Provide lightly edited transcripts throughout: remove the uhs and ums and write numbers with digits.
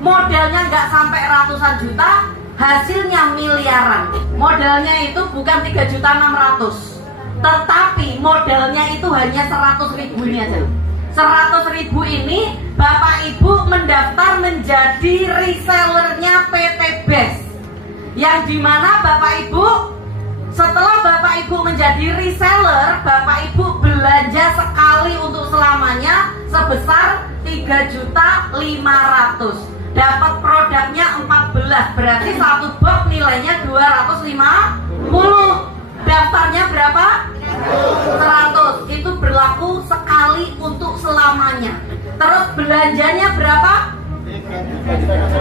modalnya nggak sampai ratusan juta, hasilnya miliaran. Modalnya itu bukan 3.600.000, tetapi modalnya itu hanya 100.000 ini aja. 100.000 ini Bapak Ibu mendaftar menjadi resellernya PT Best, yang dimana Bapak Ibu setelah Bapak Ibu menjadi reseller, Bapak Ibu belanja sekali untuk selamanya sebesar 3.500.000. Dapat produknya 14, berarti satu box nilainya 250. Daftarnya berapa? 100. Itu berlaku sekali untuk selamanya. Terus belanjanya berapa?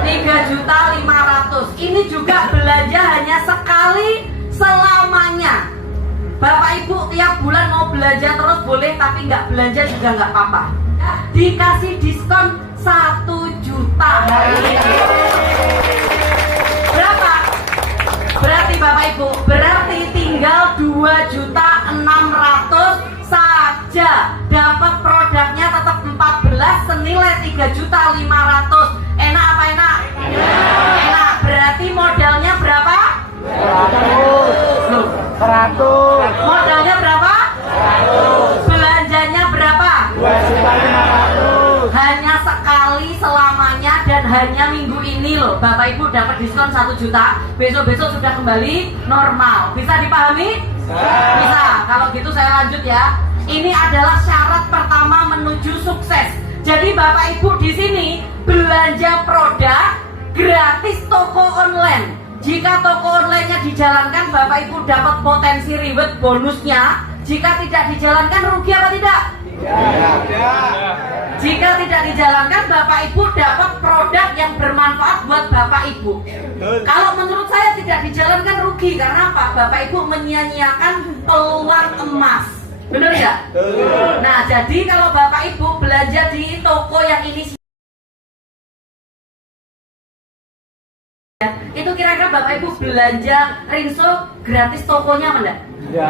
3.500.000. Ini juga belanja hanya sekali selamanya. Bapak Ibu tiap bulan mau belanja terus boleh, tapi nggak belanja juga nggak apa-apa. Dikasih diskon 1 juta. Berapa? Berarti Bapak Ibu, berarti tinggal 2.600.000 saja. Dapat produknya tetap 14 senilai 3.500.000. Enak apa enak? Enak. Berarti modalnya berapa? 100. Modalnya berapa? 100. Belanjanya berapa? 2.500.000. Hanya sekali selamanya dan hanya minggu ini loh. Bapak Ibu dapat diskon 1 juta. Besok-besok sudah kembali normal. Bisa dipahami? Bisa. Kalau gitu saya lanjut ya. Ini adalah syarat pertama menuju sukses. Jadi Bapak Ibu di sini belanja produk gratis toko online. Jika toko online-nya dijalankan, Bapak Ibu dapat potensi reward bonusnya. Jika tidak dijalankan, rugi apa tidak? Jika tidak dijalankan, Bapak Ibu dapat produk yang bermanfaat buat Bapak Ibu. Kalau menurut saya tidak dijalankan, rugi. Karena apa? Bapak Ibu menyia-nyiakan peluang emas. Benar ya? Nah, jadi kalau Bapak Ibu belanja di toko yang ini, itu kira-kira Bapak Ibu belanja rinso gratis tokonya mana? Ya.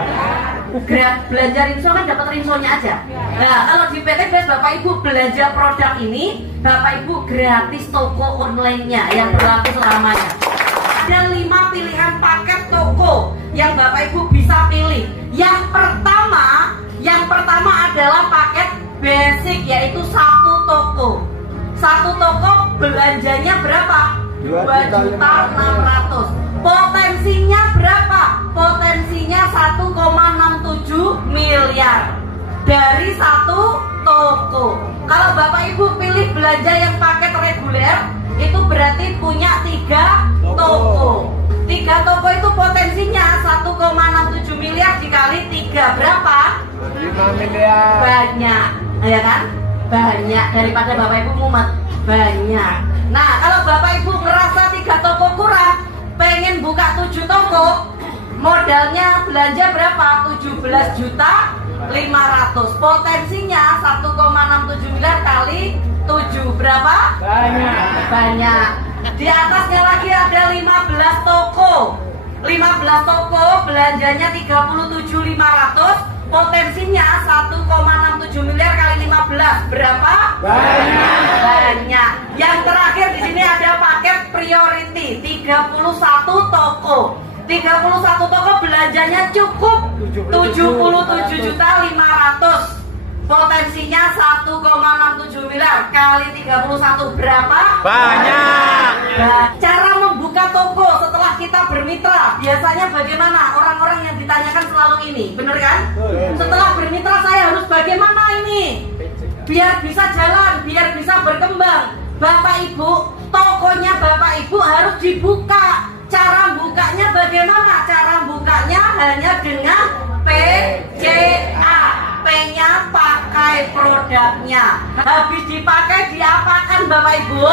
Belanja rinso kan dapat rinsonya aja. Nah, kalau di PT Best Bapak Ibu belanja produk ini, Bapak Ibu gratis toko online-nya yang berlaku selamanya. Ada 5 pilihan paket toko yang Bapak Ibu bisa pilih. Yang pertama adalah paket basic, yaitu 1 toko. 1 toko belanjanya berapa? 2.600.000. Potensinya berapa? Potensinya 1,67 miliar dari 1 toko. Kalau Bapak Ibu pilih belanja yang paket reguler, itu berarti punya 3 toko. 3 toko itu potensinya 1,67 miliar dikali 3 berapa? 5 miliar. Banyak, ya kan? Banyak daripada Bapak Ibu mumet. Banyak. Nah, kalau Bapak Ibu ngerasa 3 toko kurang, pengen buka 7 toko, modalnya belanja berapa? 17.500.000. Potensinya 1,67 miliar kali 7 berapa? Banyak. Di atasnya lagi ada 15 toko. 15 toko belanjanya 37.500. Potensinya 1,67 miliar kali 15 berapa? Banyak. Yang terakhir di sini ada paket priority 31 toko. 31 toko belanjanya cukup 77.500.000. Potensinya 1,67 miliar kali 31 berapa? Banyak. Cara membuka toko setelah kita bermitra biasanya bagaimana? Orang-orang yang ditanyakan selalu ini, bener kan? Setelah bermitra saya harus bagaimana ini? Biar bisa jalan, biar bisa berkembang. Bapak Ibu, tokonya Bapak Ibu harus dibuka. Cara bukanya bagaimana? Cara bukanya hanya dengan PCA. P-nya pakai produknya. Habis dipakai diapakan Bapak Ibu?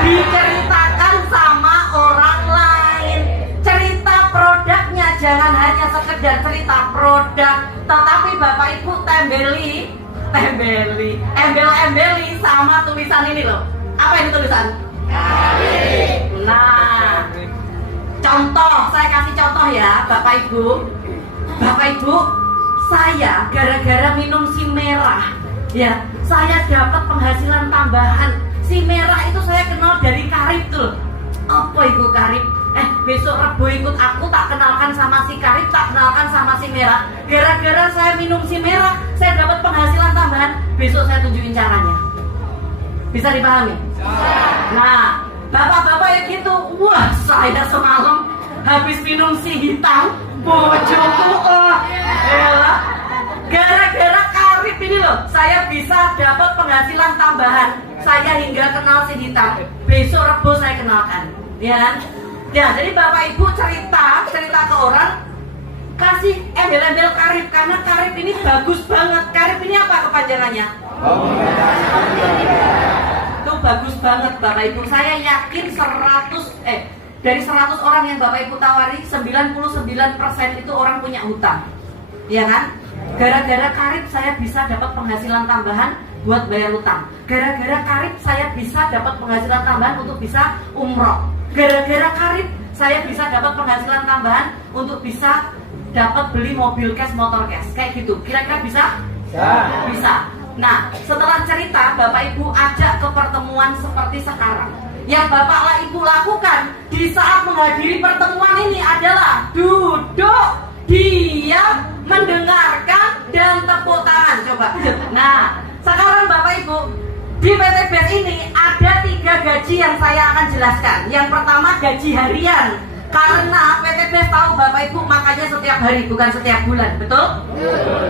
Diceritakan sama orang lain. Cerita produknya, jangan hanya sekedar cerita produk, tetapi Bapak Ibu embel-embeli sama tulisan ini loh. Apa ini tulisan? Nah, contoh, saya kasih contoh ya Bapak Ibu. Bapak Ibu, saya gara-gara minum si merah, ya, saya dapat penghasilan tambahan. Si merah itu saya Karib tuh. Apa itu Karib? Besok Rebo ikut aku, tak kenalkan sama si Karib, tak kenalkan sama si Merah. Gara-gara saya minum si Merah, saya dapat penghasilan tambahan. Besok saya tunjukin caranya. Bisa dipahami? Nah, bapak-bapak ya gitu. Wah, saya semalam habis minum si hitam, bojoku, elah. Gara-gara Karib ini loh, saya bisa dapat penghasilan tambahan. Saya hingga kenal si hitam. Besok Rebo saya kenalkan, ya kan? Ya, jadi bapak ibu cerita ke orang, kasih embel-embel Karib, karena Karib ini bagus banget. Karib ini apa kepanjangannya? Itu bagus banget bapak ibu. Saya yakin dari 100 orang yang bapak ibu tawari, 99% itu orang punya hutang, ya kan? Gara-gara Karib saya bisa dapat penghasilan tambahan buat bayar hutang. Gara-gara Karib saya bisa dapat penghasilan tambahan untuk bisa umroh. Gara-gara Karib saya bisa dapat penghasilan tambahan untuk bisa dapat beli mobil cash, motor cash, kayak gitu. Kira-kira bisa? Bisa. Nah, setelah cerita, bapak ibu ajak ke pertemuan seperti sekarang. Yang bapak ibu lakukan di saat menghadiri pertemuan ini adalah duduk, diam, mendengarkan, dan tepuk tangan. Coba. Nah, sekarang bapak ibu, di PT BES ini ada 3 gaji yang saya akan jelaskan. Yang pertama gaji harian, karena PT BES tahu bapak ibu makanya setiap hari bukan setiap bulan, betul?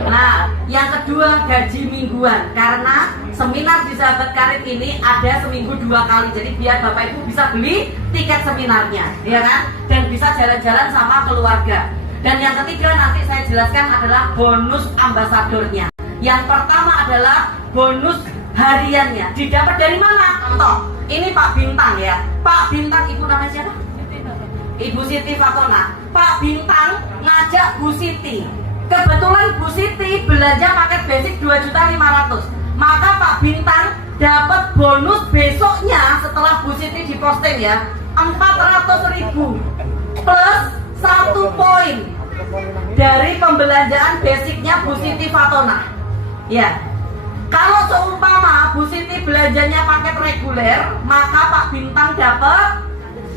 Nah, yang kedua gaji mingguan, karena seminar di Sahabat Karib ini ada seminggu 2 kali. Jadi biar bapak ibu bisa beli tiket seminarnya, ya kan? Dan bisa jalan-jalan sama keluarga. Dan yang ketiga nanti saya jelaskan adalah bonus ambasadornya. Yang pertama adalah bonus hariannya. Didapat dari mana? Contoh, ini Pak Bintang ya. Pak Bintang, ibu namanya siapa? Ibu Siti Fatona. Pak Bintang ngajak Bu Siti. Kebetulan Bu Siti belanja paket basic 2.500.000. Maka Pak Bintang dapat bonus besoknya setelah Bu Siti diposting ya, 400.000 plus 1 poin dari pembelanjaan basicnya Bu Siti Fatona. Ya. Kalau seumpama Bu Siti belanjanya paket reguler, maka Pak Bintang dapat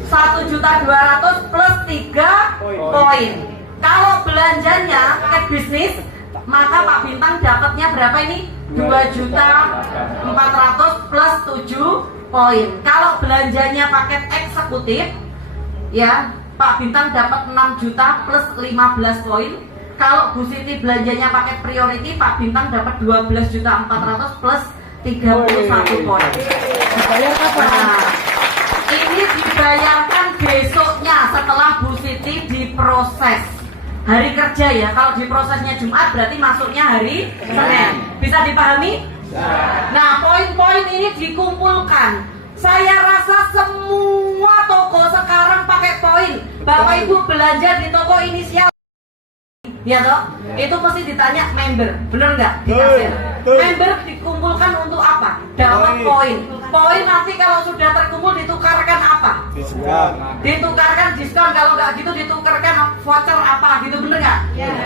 1.200.000 plus 3 poin. Kalau belanjanya paket bisnis, maka Pak Bintang dapatnya berapa ini? 2.400.000 plus 7 poin. Kalau belanjanya paket eksekutif, ya Pak Bintang dapat 6 juta plus 15 poin. Kalau Bu Siti belanjanya paket priority, Pak Bintang dapat 12.400.000 plus 31 poin. Bayar kapan? Nah, ini dibayarkan besoknya setelah Bu Siti diproses. Hari kerja ya, kalau diprosesnya Jumat berarti masuknya hari Senin. Bisa dipahami? Nah, poin-poin ini dikumpulkan. Saya rasa semua toko sekarang pakai poin. Bapak Ibu belanja di toko inisial, ya toh? Itu pasti ditanya member, bener nggak? Di kasir. Member dikumpulkan untuk apa? Dapat poin. Poin nanti kalau sudah terkumpul ditukarkan apa? Ditukarkan diskon. Kalau nggak gitu ditukarkan voucher apa? Gitu, bener nggak?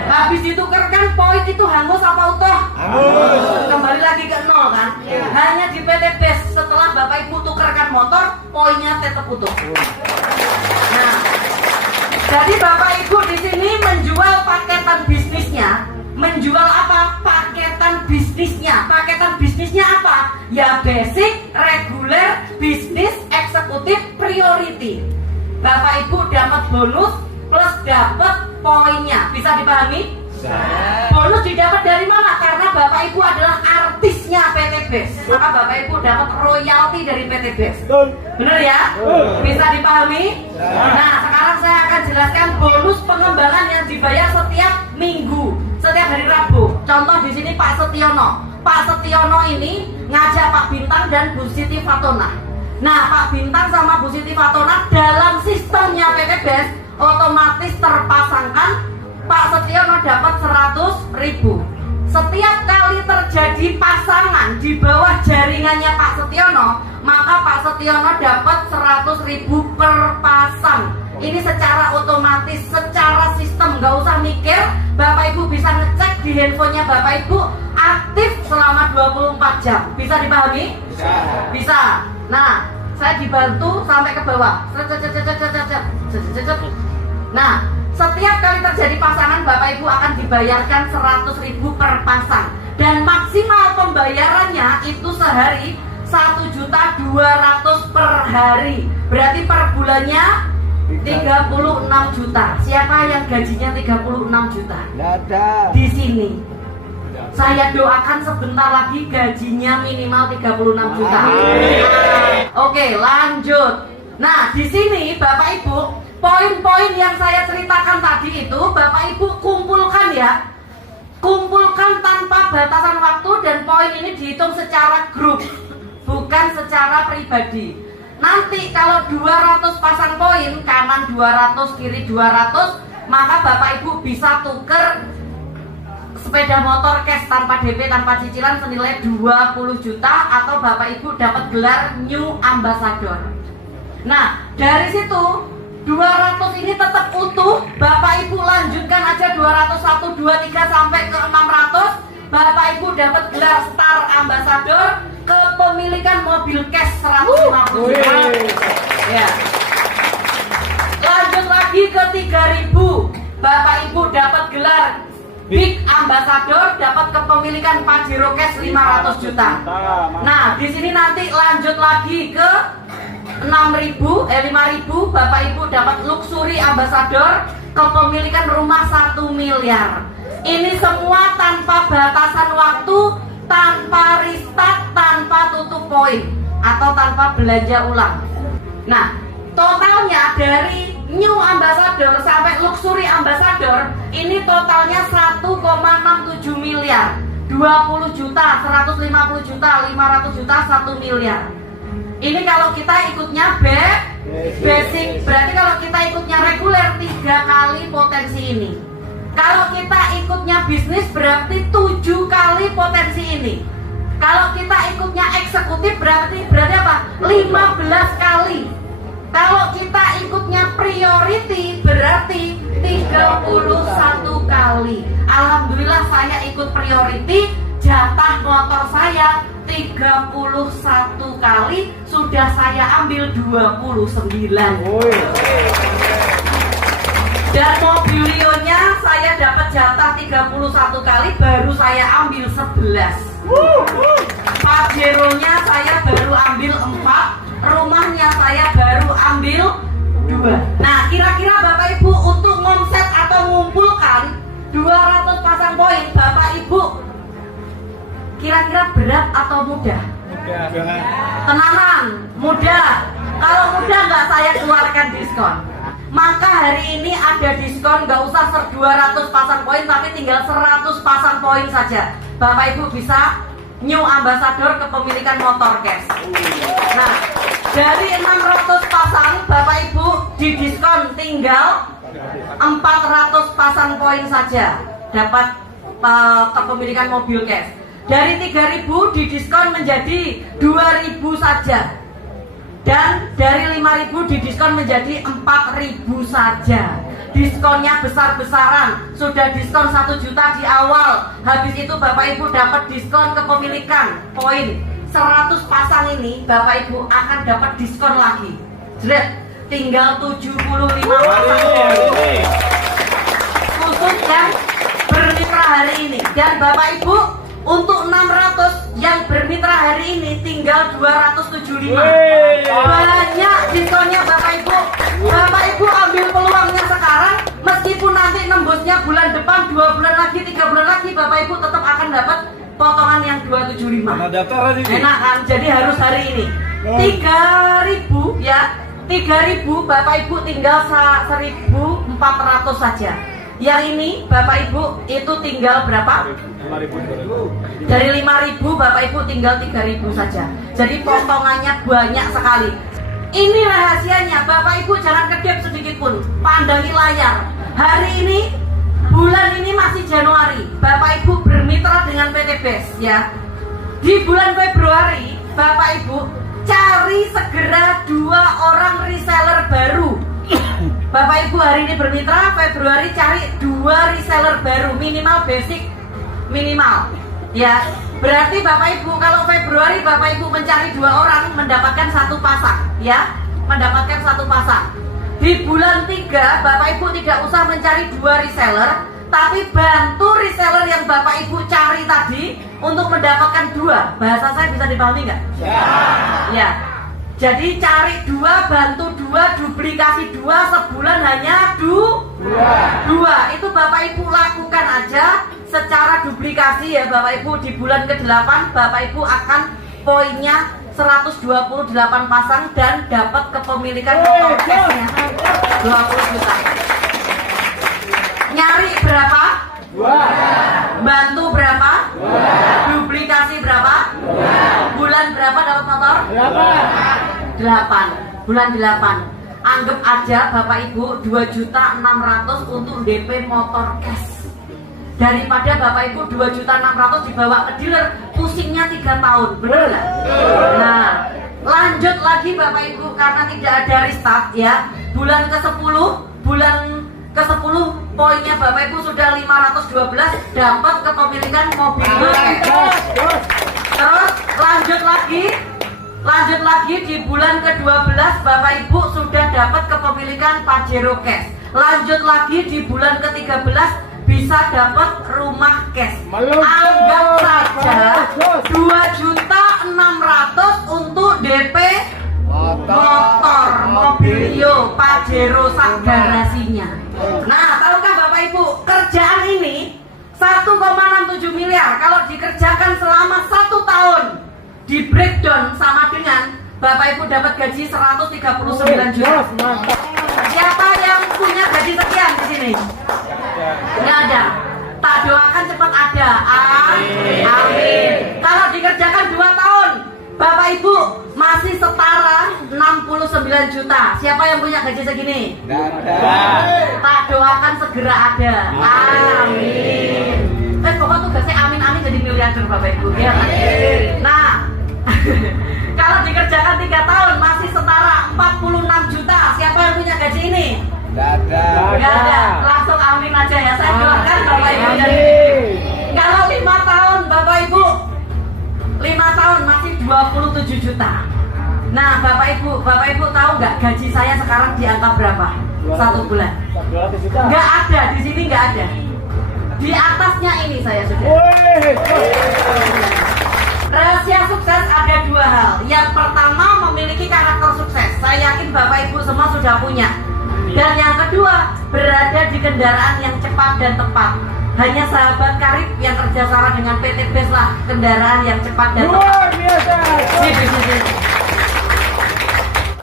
Habis ditukarkan poin itu hangus apa utuh? Hangus. Kembali lagi ke nol kan? Hanya di PT BES setelah Bapak Ibu tukarkan motor, poinnya tetap utuh. Nah, jadi Bapak Ibu di sini menjual paketan bisnisnya. Menjual apa? Paketan bisnisnya. Paketan bisnisnya apa? Ya basic, reguler, bisnis, eksekutif, priority. Bapak Ibu dapat bonus plus dapat poinnya. Bisa dipahami? Bonus didapat dari mana? Karena Bapak Ibu adalah artisnya PT BES. Maka Bapak Ibu dapat royalti dari PT BES. Bener ya? Bisa dipahami? Nah, sekarang saya akan jelaskan bonus pengembangan yang dibayar setiap minggu, setiap hari Rabu. Contoh di sini Pak Setiono. Pak Setiono ini ngajak Pak Bintang dan Bu Siti Fatona. Nah, Pak Bintang sama Bu Siti Fatona dalam sistemnya PT BES otomatis terpasangkan Pak Setiono dapat 100.000. Setiap kali terjadi pasangan di bawah jaringannya Pak Setiono, maka Pak Setiono dapat 100.000 per pasang. Ini secara otomatis, secara sistem, nggak usah mikir. Bapak Ibu bisa ngecek di handphonenya Bapak Ibu aktif selama 24 jam. Bisa dipahami? Bisa. Nah, saya dibantu sampai ke bawah. Nah, setiap kali terjadi pasangan, Bapak Ibu akan dibayarkan 100.000 per pasang. Dan maksimal pembayarannya itu sehari 1.200.000 per hari. Berarti per bulannya 36 juta. Siapa yang gajinya 36 juta? Nggak ada. Di sini. Saya doakan sebentar lagi gajinya minimal 36 juta. Oke, lanjut. Nah, di sini Bapak Ibu, poin-poin yang saya ceritakan tadi itu Bapak Ibu kumpulkan ya. Kumpulkan tanpa batasan waktu, dan poin ini dihitung secara grup, bukan secara pribadi. Nanti kalau 200 pasang poin, kanan 200, kiri 200, maka Bapak Ibu bisa tuker sepeda motor cash tanpa DP, tanpa cicilan senilai 20 juta, atau Bapak Ibu dapat gelar New Ambassador. Nah, dari situ 200 ini tetap utuh, Bapak Ibu lanjutkan aja 201, 23 sampai ke 600, Bapak Ibu dapat gelar Star Ambassador, kepemilikan mobil cash 150 juta. Ya. Lanjut lagi ke 3000, Bapak Ibu dapat gelar Big Ambassador, dapat kepemilikan Pajero cash 500 juta. Nah, di sini nanti lanjut lagi ke 5.000, Bapak Ibu dapat Luxury Ambassador, kepemilikan rumah 1 miliar. Ini semua tanpa batasan waktu, tanpa restart, tanpa tutup poin, atau tanpa belanja ulang. Nah, totalnya dari New Ambassador sampai Luxury Ambassador ini totalnya 1,67 miliar, 20 juta, 150 juta, 500 juta, 1 miliar. Ini kalau kita ikutnya basic, berarti kalau kita ikutnya reguler 3 kali potensi ini. Kalau kita ikutnya bisnis berarti 7 kali potensi ini. Kalau kita ikutnya eksekutif berarti apa? 15 kali. Kalau kita ikutnya priority berarti 31 kali. Alhamdulillah saya ikut priority, jatah motor saya 31 kali, sudah saya ambil 29. Dan mobilionya saya dapat jatah 31 kali, baru saya ambil 11. Pajero-nya saya baru ambil 4, rumahnya saya baru ambil 2. Nah, kira-kira Bapak Ibu untuk ngomset atau ngumpulkan 200 pasang poin, Bapak Ibu kira-kira berat atau mudah? Tenanan, mudah. Kalau mudah nggak saya keluarkan diskon. Maka hari ini ada diskon, nggak usah 200 pasang poin, tapi tinggal 100 pasang poin saja. Bapak Ibu bisa New Ambassador kepemilikan motor cash. Nah, dari 600 pasang Bapak Ibu didiskon tinggal 400 pasang poin saja dapat kepemilikan mobil cash. Dari 3.000 didiskon menjadi 2.000 saja. Dan dari 5.000 didiskon menjadi 4.000 saja. Diskonnya besar-besaran. Sudah diskon 1 juta di awal. Habis itu Bapak Ibu dapat diskon kepemilikan poin 100 pasang ini. Bapak Ibu akan dapat diskon lagi. Jret, tinggal 75 pasang poin. Khusus yang bermitra hari ini. Dan Bapak Ibu untuk 600 yang bermitra hari ini tinggal 275. Banyak diskonnya Bapak Ibu. Bapak Ibu ambil peluangnya sekarang, meskipun nanti nembusnya bulan depan, 2 bulan lagi, 3 bulan lagi, Bapak Ibu tetap akan dapat potongan yang 275. Enak kan? Jadi harus hari ini. 3.000 ya. 3.000 Bapak Ibu tinggal 1.400 saja. Yang ini Bapak Ibu itu tinggal berapa? 5.000. Dari 5.000 Bapak Ibu tinggal 3.000 saja. Jadi potongannya banyak sekali. Ini rahasianya, Bapak Ibu jangan kedip sedikit pun. Pandangi layar. Hari ini, bulan ini masih Januari. Bapak Ibu bermitra dengan PT BES ya. Di bulan Februari Bapak Ibu cari segera 2 orang reseller baru. Bapak Ibu hari ini bermitra, Februari cari 2 reseller baru, minimal basic minimal ya. Berarti Bapak Ibu kalau Februari Bapak Ibu mencari 2 orang mendapatkan 1 pasang. ya, mendapatkan 1 pasang. Di bulan 3 Bapak Ibu tidak usah mencari 2 reseller, tapi bantu reseller yang Bapak Ibu cari tadi untuk mendapatkan 2. Bahasa saya bisa dipahami nggak? Ya. Jadi cari 2, bantu 2, duplikasi 2, sebulan hanya 2. Itu Bapak Ibu lakukan aja secara duplikasi ya Bapak Ibu. Di bulan ke-8 Bapak Ibu akan poinnya 128 pasang dan dapat kepemilikan motor cashnya 20 juta. Nyari berapa? 2. Bantu berapa? 2. Duplikasi berapa? 2. Bulan berapa dapat motor? 8. Bulan 8. Anggap aja Bapak Ibu 2.600.000 untuk DP motor cash. Daripada Bapak Ibu 2.600.000 dibawa ke dealer, pusingnya 3 tahun, bener nggak? Nah, lanjut lagi Bapak Ibu karena tidak ada restart ya. Bulan ke-10 poinnya Bapak Ibu sudah 512, dapat kepemilikan mobil. Terus lanjut lagi di bulan ke-12 Bapak Ibu sudah dapat kepemilikan Pajero cash. Lanjut lagi di bulan ke-13 bisa dapat rumah cash. Anggap saja 2.600.000 untuk DP motor Mobilio Pajero sak garasinya. Nah, tahukah Bapak Ibu, kerjaan ini 1,67 miliar kalau dikerjakan selama 1 tahun, di breakdown sama dengan Bapak Ibu dapat gaji 139 juta. Siapa yang punya gaji sekian di sini? Nggak ada. Tak doakan cepat ada. Amin. Kalau dikerjakan 2 tahun, Bapak Ibu masih setara 69 juta. Siapa yang punya gaji segini? Tak doakan segera ada. Amin. Pokoknya tugasnya amin-amin jadi miliarder Bapak Ibu ya. Nah, kalau dikerjakan 3 tahun masih setara 46 juta. Siapa yang punya gaji ini? Gak ada. Langsung amin aja ya. Saya doakan Bapak Ibu jadi. Kalau 5 tahun Bapak Ibu 5 tahun masih 27 juta. Nah Bapak Ibu tahu nggak gaji saya sekarang di angka berapa? 1 bulan? Nggak ada, di sini nggak ada. Di atasnya ini saya sudah. Rahasia sukses ada 2 hal. Yang pertama memiliki karakter sukses. Saya yakin Bapak Ibu semua sudah punya. Dan yang kedua berada di kendaraan yang cepat dan tepat. Hanya sahabat karib yang kerjasama dengan PT BES lah kendaraan yang cepat dan tepat. Luar biasa. Sip.